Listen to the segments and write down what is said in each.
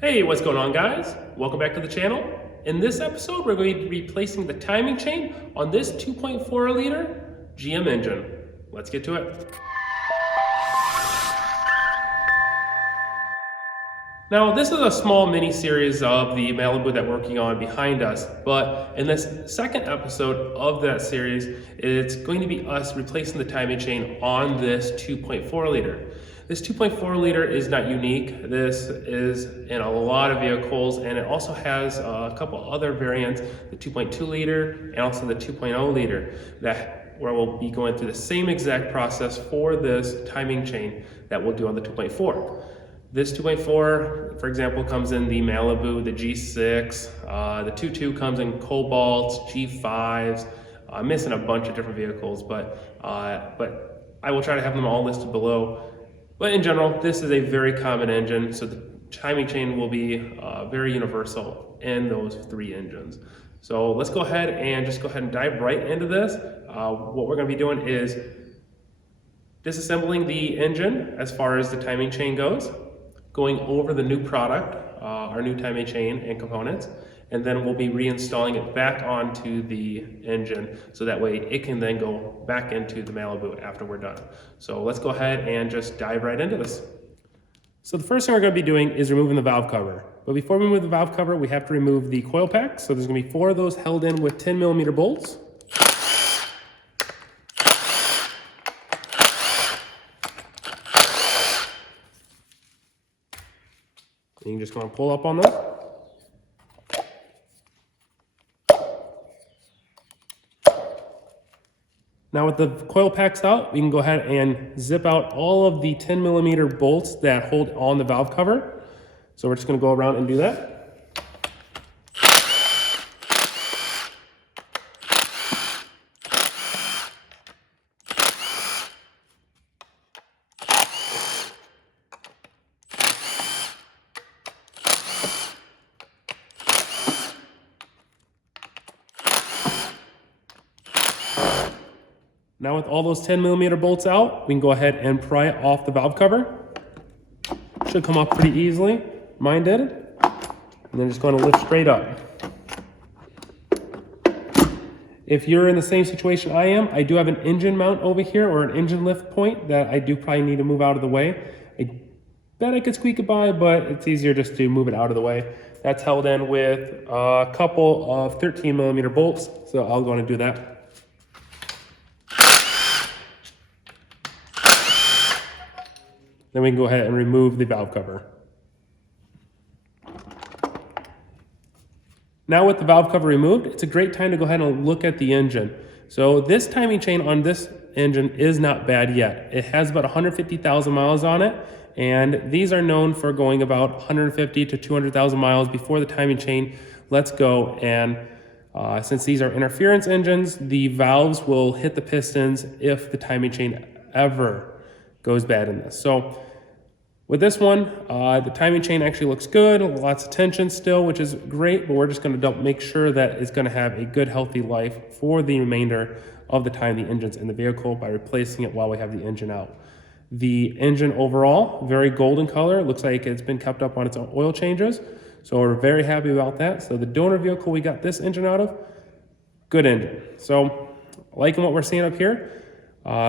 Hey, what's going on, guys? Welcome back to the channel. In this episode, we're going to be replacing the timing chain on this 2.4 liter GM engine. Let's get to it. Now, this is a small mini series of the Malibu that we're working on behind us, but in this second episode of that series, it's going to be us replacing the timing chain on this 2.4 liter. This 2.4 liter is not unique. This is in a lot of vehicles, and it also has a couple other variants, the 2.2 liter and also the 2.0 liter, where we'll be going through the same exact process for this timing chain that we'll do on the 2.4. This 2.4, for example, comes in the Malibu, the G6, the 2.2 comes in Cobalt, G5s. I'm missing a bunch of different vehicles, but I will try to have them all listed below. But in general, this is a very common engine, so the timing chain will be very universal in those three engines. So let's go ahead and dive right into this. What we're going to be doing is disassembling the engine as far as the timing chain goes, going over the new product, our new timing chain and components, and then we'll be reinstalling it back onto the engine so that way it can then go back into the Malibu after we're done. So let's go ahead and just dive right into this. So the first thing we're going to be doing is removing the valve cover. But before we remove the valve cover, we have to remove the coil pack. So there's going to be 4 of those held in with 10mm bolts. You can just go and pull up on them. Now with the coil packs out, we can go ahead and zip out all of the 10mm bolts that hold on the valve cover. So we're just going to go around and do that. Now with all those 10mm bolts out, we can go ahead and pry it off the valve cover. Should come off pretty easily. Mine did. And then just going to lift straight up. If you're in the same situation I am, I do have an engine mount over here or an engine lift point that I do probably need to move out of the way. I bet I could squeak it by, but it's easier just to move it out of the way. That's held in with a couple of 13mm bolts, so I'll go and do that. Then we can go ahead and remove the valve cover. Now with the valve cover removed, it's a great time to go ahead and look at the engine. So this timing chain on this engine is not bad yet. It has about 150,000 miles on it, and these are known for going about 150 to 200,000 miles before the timing chain lets go. And since these are interference engines, the valves will hit the pistons if the timing chain ever goes bad in this. So with this one, the timing chain actually looks good, lots of tension still, which is great, but we're just going to make sure that it's going to have a good, healthy life for the remainder of the time the engine's in the vehicle by replacing it while we have the engine out. The engine overall, very golden color, looks like it's been kept up on its oil changes, so we're very happy about that. So the donor vehicle we got this engine out of, good engine. So liking what we're seeing up here,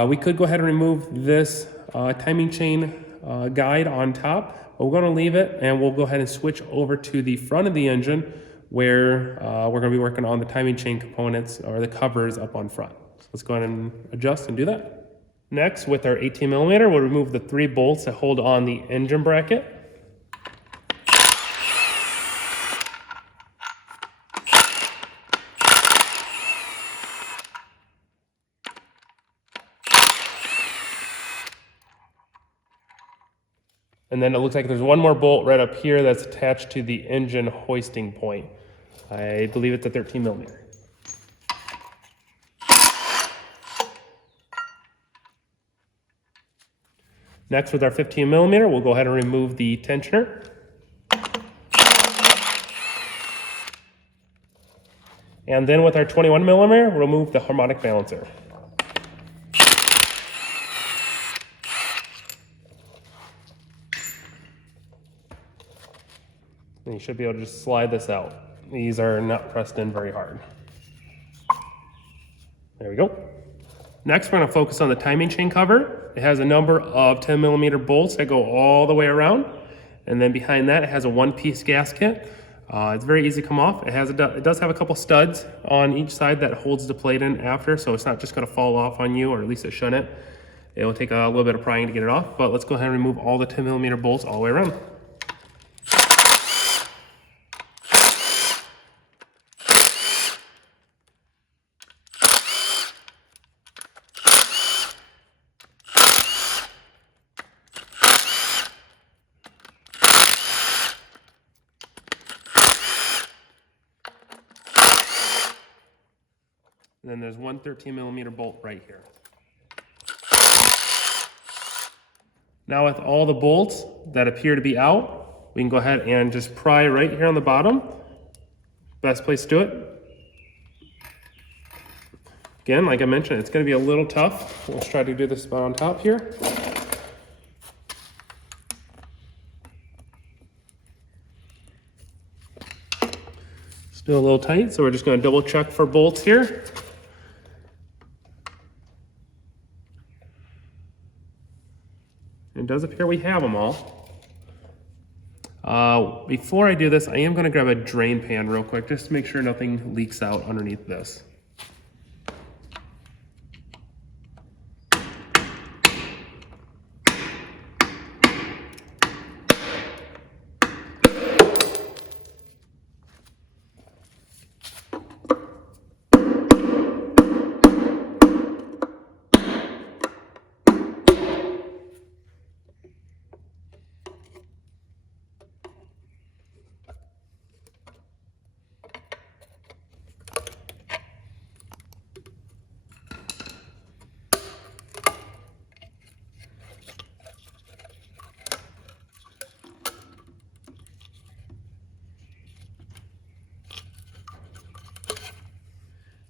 we could go ahead and remove this timing chain guide on top, but we're going to leave it and we'll go ahead and switch over to the front of the engine where we're going to be working on the timing chain components or the covers up on front. So let's go ahead and adjust and do that. Next, with our 18mm, we'll remove the 3 bolts that hold on the engine bracket. And then it looks like there's one more bolt right up here that's attached to the engine hoisting point. I believe it's a 13mm. Next, with our 15mm, we'll go ahead and remove the tensioner. And then with our 21mm, we'll remove the harmonic balancer. And you should be able to just slide this out. These are not pressed in very hard. There we go. Next, we're gonna focus on the timing chain cover. It has a number of 10mm bolts that go all the way around. And then behind that, it has a one-piece gasket. It's very easy to come off. It does have a couple studs on each side that holds the plate in after, so it's not just gonna fall off on you, or at least it shouldn't. It will take a little bit of prying to get it off, but let's go ahead and remove all the 10mm bolts all the way around. And then there's one 13mm bolt right here. Now with all the bolts that appear to be out, we can go ahead and just pry right here on the bottom. Best place to do it. Again, like I mentioned, it's going to be a little tough. Let's try to do this about on top here. Still a little tight, so we're just going to double check for bolts here. It does appear we have them all. Before I do this, I am going to grab a drain pan real quick just to make sure nothing leaks out underneath this.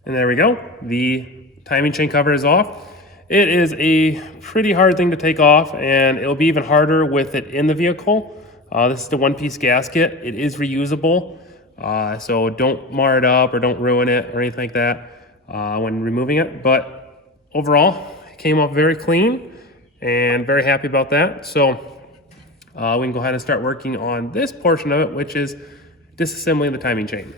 And there we go. The timing chain cover is off. It is a pretty hard thing to take off, and it'll be even harder with it in the vehicle. This is the one-piece gasket. It is reusable, so don't mar it up or don't ruin it or anything like that when removing it. But overall, it came off very clean and very happy about that. So we can go ahead and start working on this portion of it, which is disassembling the timing chain.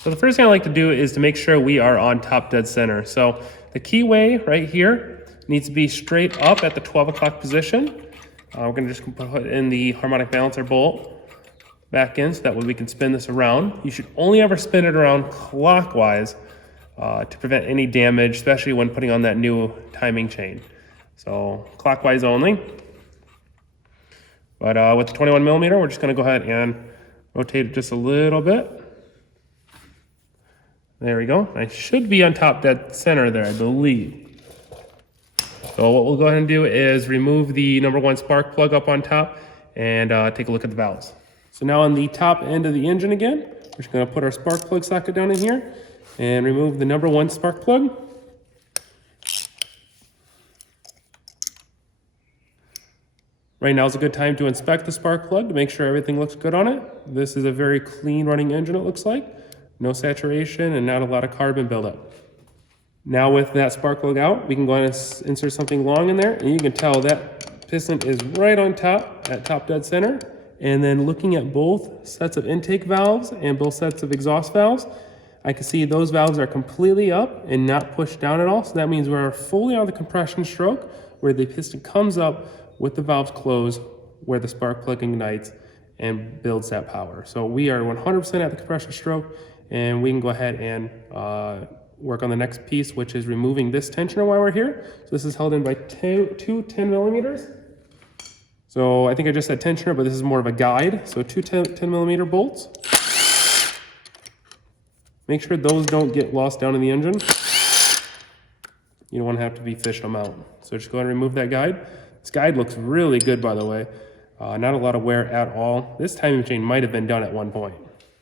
So the first thing I like to do is to make sure we are on top dead center. So the keyway right here needs to be straight up at the 12 o'clock position. We're gonna just put in the harmonic balancer bolt back in so that way we can spin this around. You should only ever spin it around clockwise to prevent any damage, especially when putting on that new timing chain. So clockwise only. But with the 21mm, we're just gonna go ahead and rotate it just a little bit. There we go. I should be on top dead center there, I believe. So what we'll go ahead and do is remove the #1 spark plug up on top and take a look at the valves. So now on the top end of the engine again, we're just going to put our spark plug socket down in here and remove the #1 spark plug. Right now is a good time to inspect the spark plug to make sure everything looks good on it. This is a very clean running engine, it looks like. No saturation and not a lot of carbon buildup. Now with that spark plug out, we can go ahead and insert something long in there, and you can tell that piston is right on top, at top dead center. And then looking at both sets of intake valves and both sets of exhaust valves, I can see those valves are completely up and not pushed down at all. So that means we're fully on the compression stroke where the piston comes up with the valves closed, where the spark plug ignites and builds that power. So we are 100% at the compression stroke, and we can go ahead and work on the next piece, which is removing this tensioner while we're here. So this is held in by two 10mm. So I think I just said tensioner, but this is more of a guide. So two 10mm bolts. Make sure those don't get lost down in the engine. You don't want to have to be fishing them out. So just go ahead and remove that guide. This guide looks really good, by the way. Not a lot of wear at all. This timing chain might have been done at one point.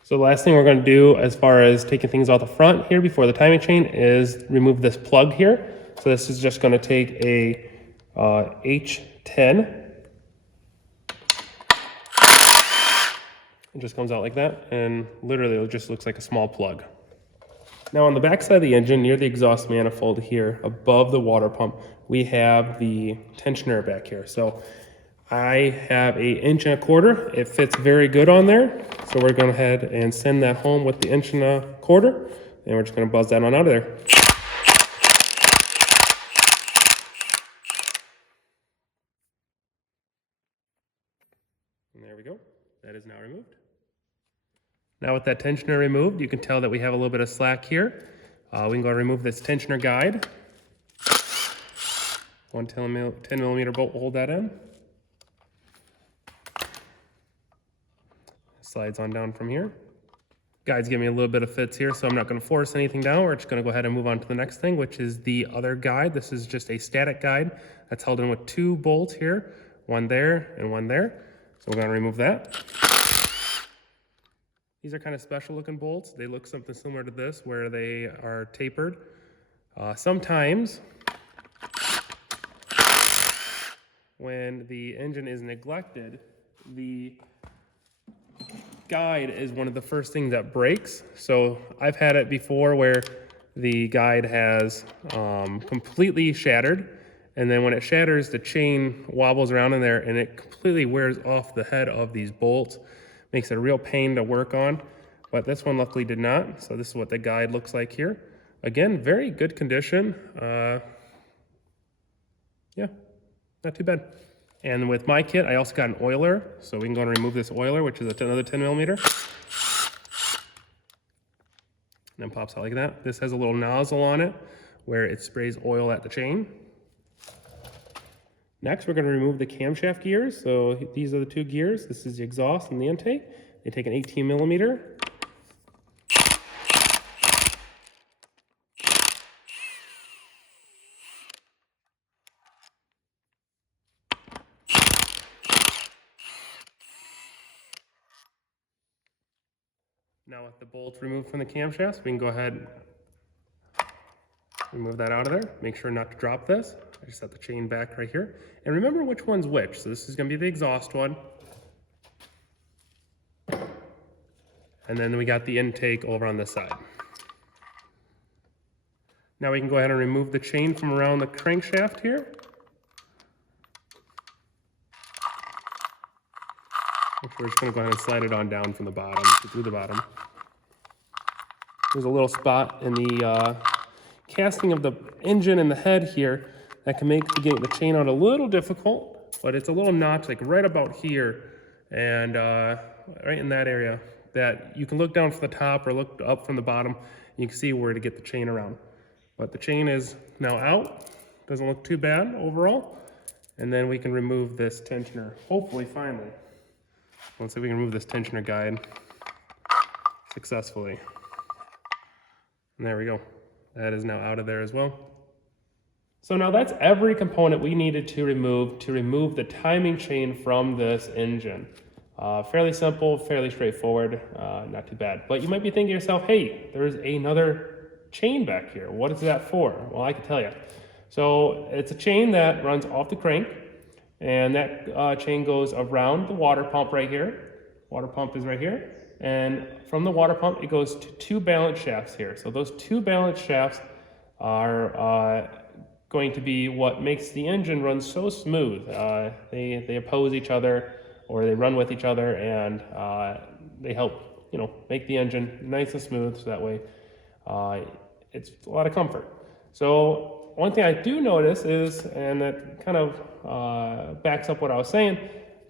So the last thing we're going to do as far as taking things off the front here before the timing chain is remove this plug here. So this is just going to take a H10 It just comes out like that, and literally it just looks like a small plug. Now on the back side of the engine, near the exhaust manifold here, above the water pump, we have the tensioner back here. So I have 1.25 inch. It fits very good on there. So we're going to head and send that home with the 1.25 inch, and we're just going to buzz that on out of there. And there we go. That is now removed. Now with that tensioner removed, you can tell that we have a little bit of slack here. We can go and remove this tensioner guide. One 10mm bolt will hold that in. Slides on down from here. Guides give me a little bit of fits here, so I'm not going to force anything down. We're just going to go ahead and move on to the next thing, which is the other guide. This is just a static guide that's held in with 2 bolts here, one there and one there. So we're going to remove that. These are kind of special looking bolts. They look something similar to this, where they are tapered. Sometimes when the engine is neglected, the guide is one of the first things that breaks. So I've had it before where the guide has completely shattered, and then when it shatters, the chain wobbles around in there and it completely wears off the head of these bolts. Makes it a real pain to work on, but this one luckily did not. So this is what the guide looks like here. Again, very good condition. Yeah, not too bad. And with my kit, I also got an oiler, so we can go and remove this oiler, which is another 10mm. And then pops out like that. This has a little nozzle on it where it sprays oil at the chain. Next, we're going to remove the camshaft gears. So these are the 2 gears. This is the exhaust and the intake. They take an 18mm. Now with the bolts removed from the camshafts, we can go ahead and remove that out of there. Make sure not to drop this. I just set the chain back right here. And remember which one's which. So this is going to be the exhaust one. And then we got the intake over on this side. Now we can go ahead and remove the chain from around the crankshaft here. We're just going to go ahead and slide it on down from the bottom, through the bottom. There's a little spot in the casting of the engine and the head here that can make getting the chain out a little difficult, but it's a little notch like right about here and right in that area that you can look down from the top or look up from the bottom and you can see where to get the chain around. But the chain is now out. Doesn't look too bad overall. And then we can remove this tensioner, hopefully finally. Let's see if we can remove this tensioner guide successfully. And there we go. That is now out of there as well. So now that's every component we needed to remove the timing chain from this engine. Fairly simple, fairly straightforward, not too bad. But you might be thinking to yourself, hey, there's another chain back here. What is that for? Well, I can tell you. So it's a chain that runs off the crank, and that chain goes around the water pump right here. Water pump is right here. And from the water pump, it goes to 2 balance shafts here. So those 2 balance shafts are going to be what makes the engine run so smooth. They oppose each other, or they run with each other, and they help, make the engine nice and smooth. So that way, it's a lot of comfort. So one thing I do notice is, and that kind of backs up what I was saying,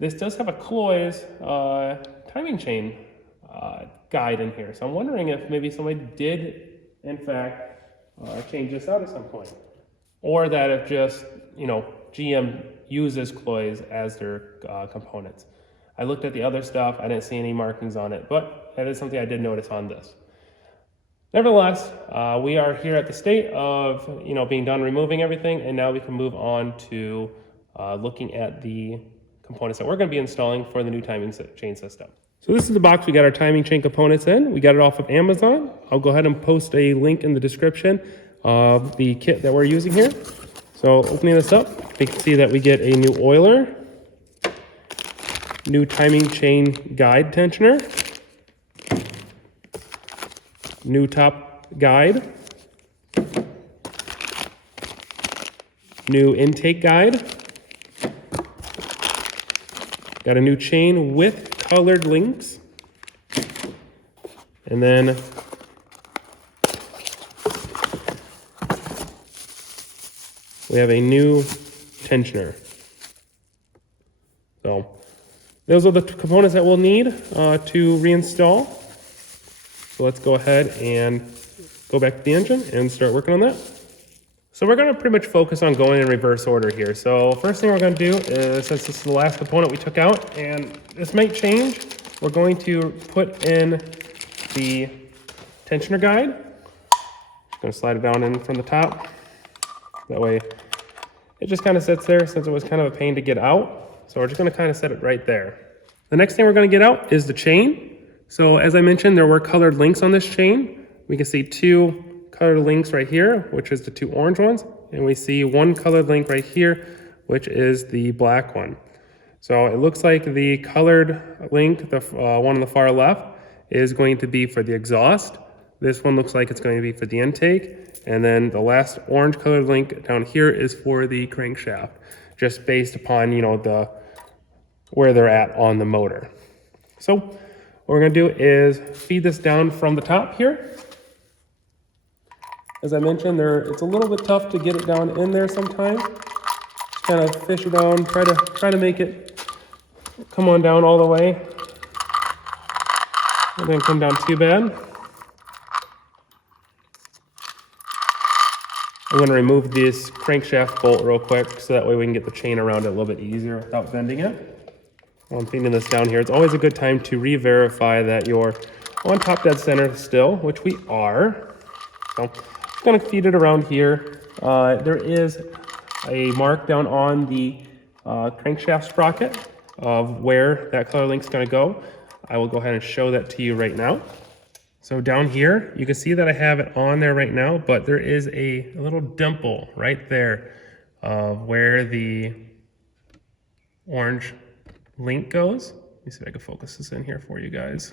this does have a Cloy's timing chain guide in here. So I'm wondering if maybe somebody did, in fact, change this out at some point. Or that if just, GM uses Cloy's as their components. I looked at the other stuff, I didn't see any markings on it, but that is something I did notice on this. Nevertheless, we are here at the state of, being done removing everything, and now we can move on to looking at the components that we're going to be installing for the new timing chain system. So this is the box we got our timing chain components in. We got it off of Amazon. I'll go ahead and post a link in the description of the kit that we're using here. So opening this up, we can see that we get a new oiler. new timing chain guide tensioner, new top guide, new intake guide, got a new chain with colored links, and then we have a new tensioner. So those are the components that we'll need to reinstall. So let's go ahead and go back to the engine and start working on that. So we're going to pretty much focus on going in reverse order here. So first thing we're going to do is, since this is the last component we took out, and this might change, we're going to put in the tensioner guide. Just going to slide it down in from the top. That way it just kind of sits there, since it was kind of a pain to get out. So we're just going to kind of set it right there. The next thing we're going to get out is the chain. So as I mentioned, there were colored links on this chain. We can see two colored links right here, which is the two orange ones, and we see one colored link right here, which is the black one. So it looks like the colored link, the one on the far left, is going to be for the exhaust. This one looks like it's going to be for the intake, and then the last orange colored link down here is for the crankshaft, just based upon, you know, where they're at on the motor. So what we're going to do is feed this down from the top here. As I mentioned, it's a little bit tough to get it down in there sometimes. Just kind of fish it down, try to make it come on down all the way. It didn't come down too bad. I'm going to remove this crankshaft bolt real quick, so that way we can get the chain around it a little bit easier without bending it. While I'm feeding this down here, it's always a good time to re-verify that you're on top dead center still, which we are. So I'm going to feed it around here. There is a mark down on the crankshaft sprocket of where that color link's going to go. I will go ahead and show that to you right now. So down here, you can see that I have it on there right now, but there is a little dimple right there of where the orange link goes. Let me see if I can focus this in here for you guys.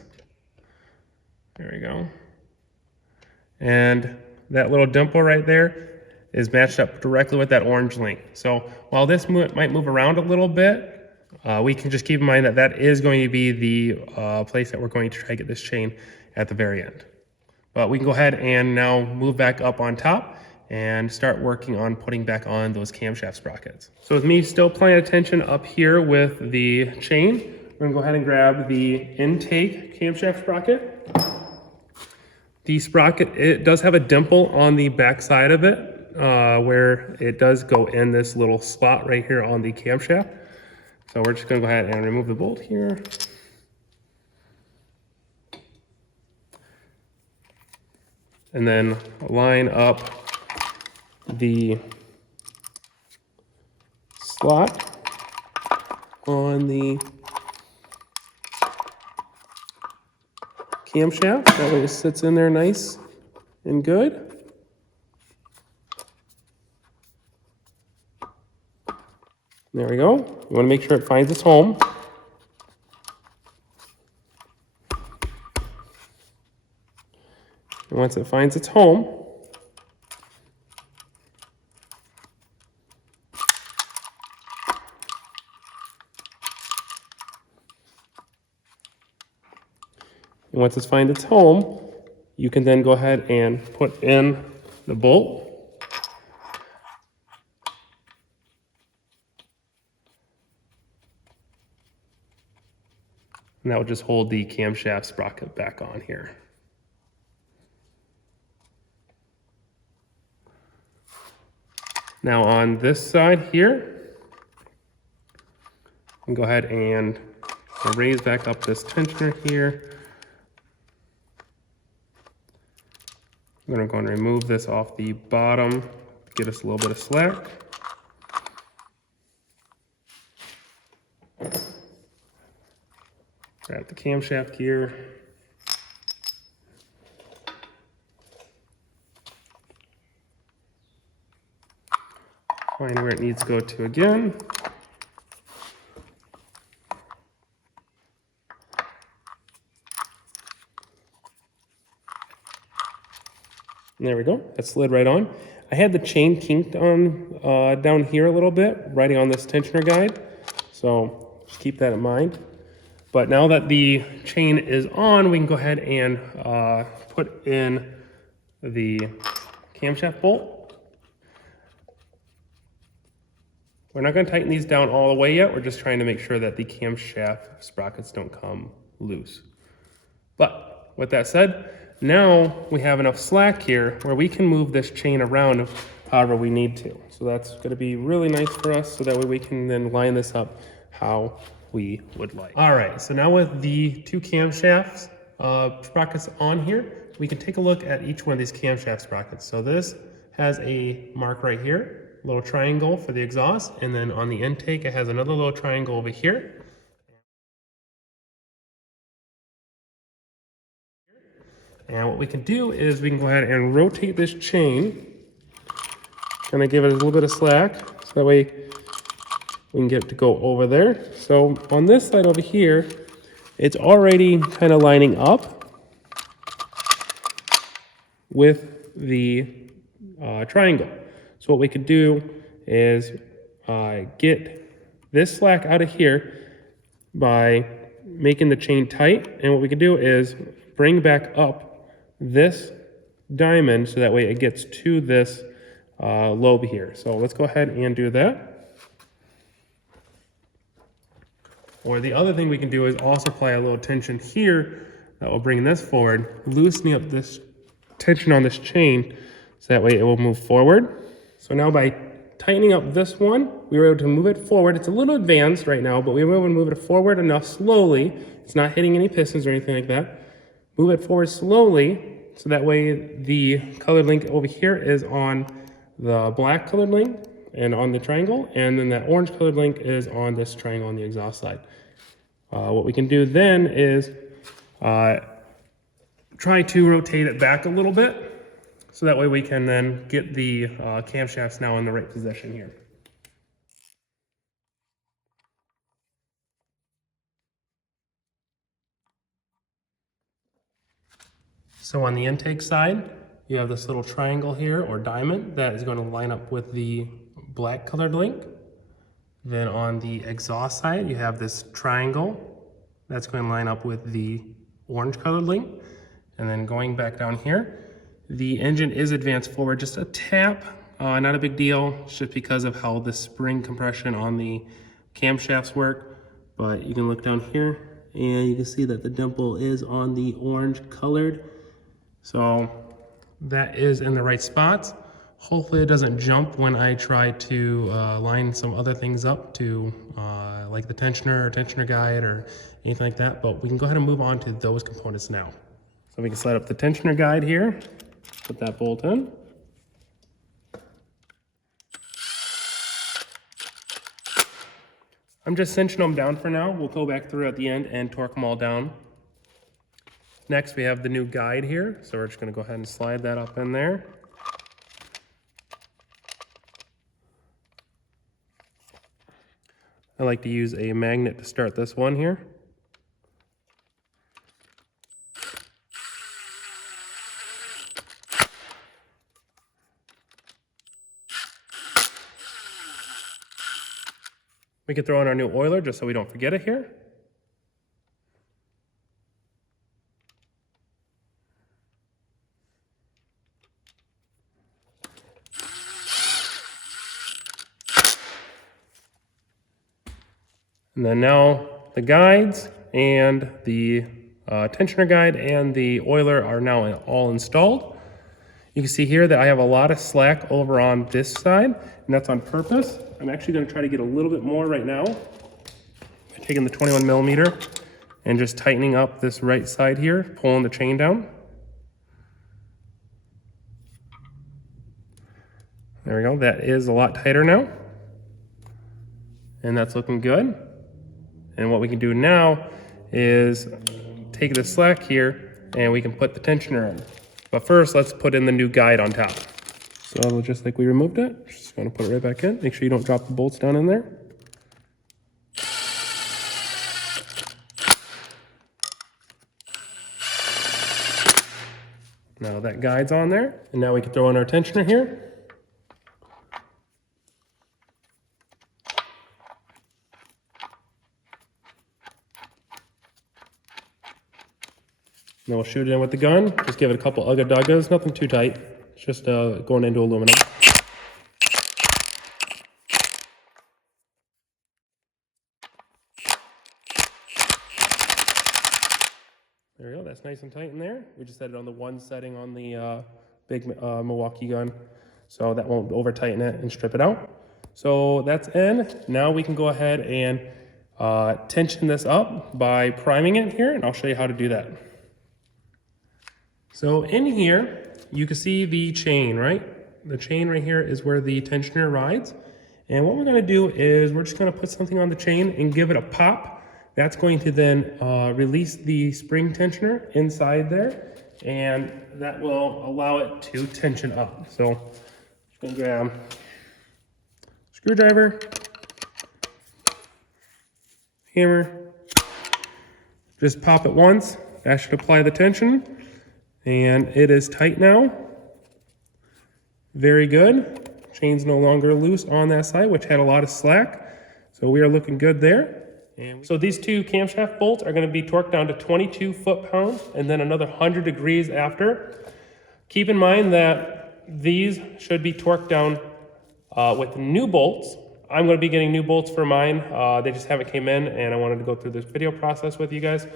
There we go. And that little dimple right there is matched up directly with that orange link. So while this might move around a little bit, we can just keep in mind that that is going to be the place that we're going to try to get this chain at the very end. But we can go ahead and now move back up on top and start working on putting back on those camshaft sprockets. So with me still paying attention up here with the chain, we're gonna go ahead and grab the intake camshaft sprocket. The sprocket, it does have a dimple on the back side of it, where it does go in this little slot right here on the camshaft. So we're just gonna go ahead and remove the bolt here. And then line up the slot on the camshaft. That way it sits in there nice and good. There we go. You want to make sure it finds its home. And once it finds its home, you can then go ahead and put in the bolt. And that will just hold the camshaft sprocket back on here. Now on this side here, I can go ahead and raise back up this tensioner here. I'm going to go and remove this off the bottom to get us a little bit of slack. Grab the camshaft gear. Find where it needs to go to again. And there we go, that slid right on. I had the chain kinked on down here a little bit, writing on this tensioner guide. So just keep that in mind. But now that the chain is on, we can go ahead and put in the camshaft bolt. We're not going to tighten these down all the way yet. We're just trying to make sure that the camshaft sprockets don't come loose. But with that said, now we have enough slack here where we can move this chain around however we need to. So that's going to be really nice for us, so that way we can then line this up how we would like. All right, so now with the two camshafts sprockets on here, we can take a look at each one of these camshaft sprockets. So this has a mark right here, a little triangle for the exhaust, and then on the intake it has another little triangle over here. And what we can do is we can go ahead and rotate this chain, kind of give it a little bit of slack, so that way we can get it to go over there. So on this side over here, it's already kind of lining up with the triangle. So what we could do is get this slack out of here by making the chain tight. And what we could do is bring back up this diamond so that way it gets to this lobe here. So let's go ahead and do that. Or the other thing we can do is also apply a little tension here that will bring this forward, loosening up this tension on this chain so that way it will move forward. So now by tightening up this one, we were able to move it forward. It's a little advanced right now, but we were able to move it forward enough slowly. It's not hitting any pistons or anything like that. Move it forward slowly so that way the colored link over here is on the black colored link and on the triangle, and then that orange colored link is on this triangle on the exhaust side. What we can do then is try to rotate it back a little bit so that way we can then get the camshafts now in the right position here. So on the intake side, you have this little triangle here or diamond that is going to line up with the black colored link. Then on the exhaust side, you have this triangle that's going to line up with the orange colored link. And then going back down here, the engine is advanced forward just a tap, not a big deal, it's just because of how the spring compression on the camshafts work. But you can look down here and you can see that the dimple is on the orange colored. So that is in the right spots. Hopefully it doesn't jump when I try to line some other things up to like the tensioner or tensioner guide or anything like that, but we can go ahead and move on to those components now. So we can slide up the tensioner guide here, put that bolt in. I'm just cinching them down for now. We'll go back through at the end and torque them all down. Next, we have the new guide here. So we're just gonna go ahead and slide that up in there. I like to use a magnet to start this one here. We can throw in our new oiler just so we don't forget it here. And then now the guides and the tensioner guide and the oiler are now all installed. You can see here that I have a lot of slack over on this side, and that's on purpose. I'm actually going to try to get a little bit more right now. I'm taking the 21 millimeter and just tightening up this right side here, pulling the chain down. There we go, that is a lot tighter now. And that's looking good. And what we can do now is take the slack here and we can put the tensioner in. But first, let's put in the new guide on top. So just like we removed it, just gonna put it right back in. Make sure you don't drop the bolts down in there. Now that guide's on there, and now we can throw in our tensioner here. Then we'll shoot it in with the gun. Just give it a couple ugga duggas, nothing too tight. It's just going into aluminum. There we go, that's nice and tight in there. We just set it on the one setting on the big Milwaukee gun, so that won't over tighten it and strip it out. So that's in. Now we can go ahead and tension this up by priming it here, and I'll show you how to do that. So in here, you can see the chain, right? The chain right here is where the tensioner rides. And what we're gonna do is we're just gonna put something on the chain and give it a pop. That's going to then release the spring tensioner inside there, and that will allow it to tension up. So just gonna grab screwdriver, hammer, just pop it once. That should apply the tension. And it is tight now. Very good. Chain's no longer loose on that side, which had a lot of slack. So we are looking good there. And so these two camshaft bolts are going to be torqued down to 22 foot-pounds and then another 100 degrees after. Keep in mind that these should be torqued down with new bolts. I'm going to be getting new bolts for mine. They just haven't came in, and I wanted to go through this video process with you guys.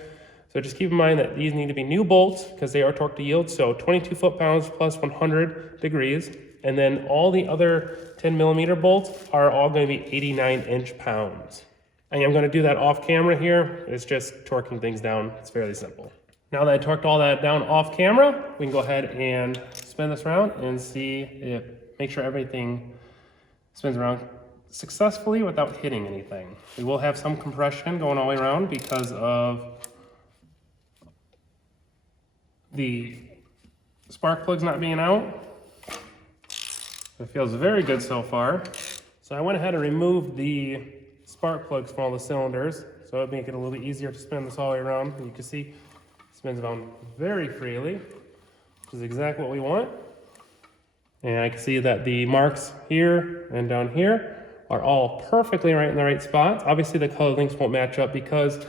So just keep in mind that these need to be new bolts because they are torqued to yield. So 22 foot-pounds plus 100 degrees. And then all the other 10mm bolts are all going to be 89 inch-pounds. I am going to do that off camera here. It's just torquing things down. It's fairly simple. Now that I torqued all that down off camera, we can go ahead and spin this around and make sure everything spins around successfully without hitting anything. We will have some compression going all the way around because of the spark plugs not being out. It feels very good so far. So I went ahead and removed the spark plugs from all the cylinders, so it'd make it a little bit easier to spin this all the way around. You can see it spins around very freely, which is exactly what we want. And I can see that the marks here and down here are all perfectly right in the right spots. Obviously the color links won't match up because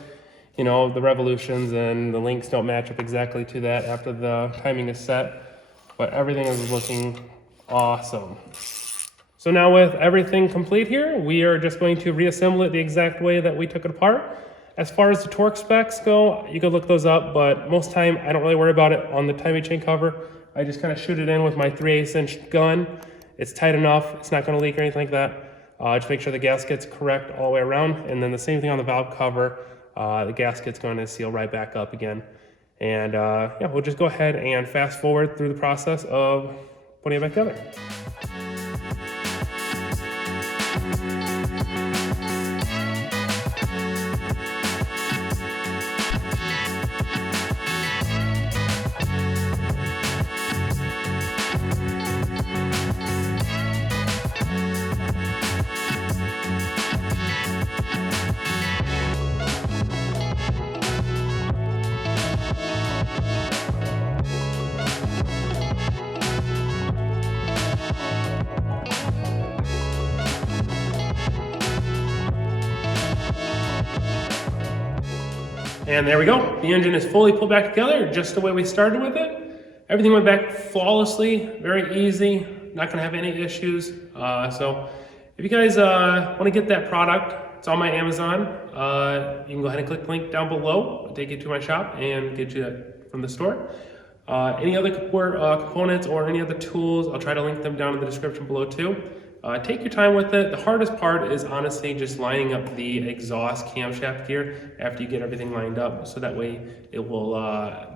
you know, the revolutions and the links don't match up exactly to that after the timing is set, but everything is looking awesome. So now with everything complete here, we are just going to reassemble it the exact way that we took it apart. As far as the torque specs go, you can look those up, but most time I don't really worry about it on the timing chain cover. I just kind of shoot it in with my 3/8 inch gun. It's tight enough, it's not gonna leak or anything like that. Just make sure the gasket's correct all the way around, and then the same thing on the valve cover. The gasket's going to seal right back up again. And yeah, we'll just go ahead and fast forward through the process of putting it back together. And there we go. The engine is fully pulled back together, just the way we started with it. Everything went back flawlessly, very easy, not gonna have any issues. So if you guys wanna get that product, it's on my Amazon. You can go ahead and click the link down below. It'll take you to my shop and get you that from the store. Any other components or any other tools, I'll try to link them down in the description below too. Take your time with it. The hardest part is honestly just lining up the exhaust camshaft gear after you get everything lined up, so that way it will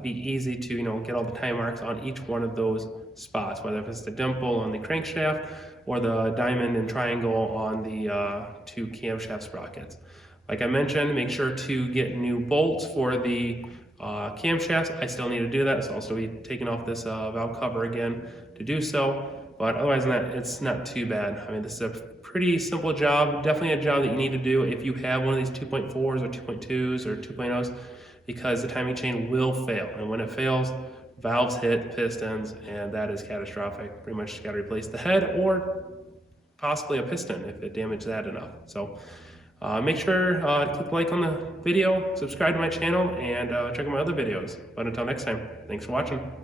be easy to get all the time marks on each one of those spots, whether it's the dimple on the crankshaft or the diamond and triangle on the two camshaft sprockets. Like I mentioned, make sure to get new bolts for the camshafts. I still need to do that, so I'll still be taking off this valve cover again to do so. But otherwise than that, it's not too bad. I mean, this is a pretty simple job, definitely a job that you need to do if you have one of these 2.4s or 2.2s or 2.0s, because the timing chain will fail. And when it fails, valves hit pistons, and that is catastrophic. Pretty much got to replace the head or possibly a piston if it damaged that enough. So make sure to click like on the video, subscribe to my channel, and check out my other videos. But until next time, thanks for watching.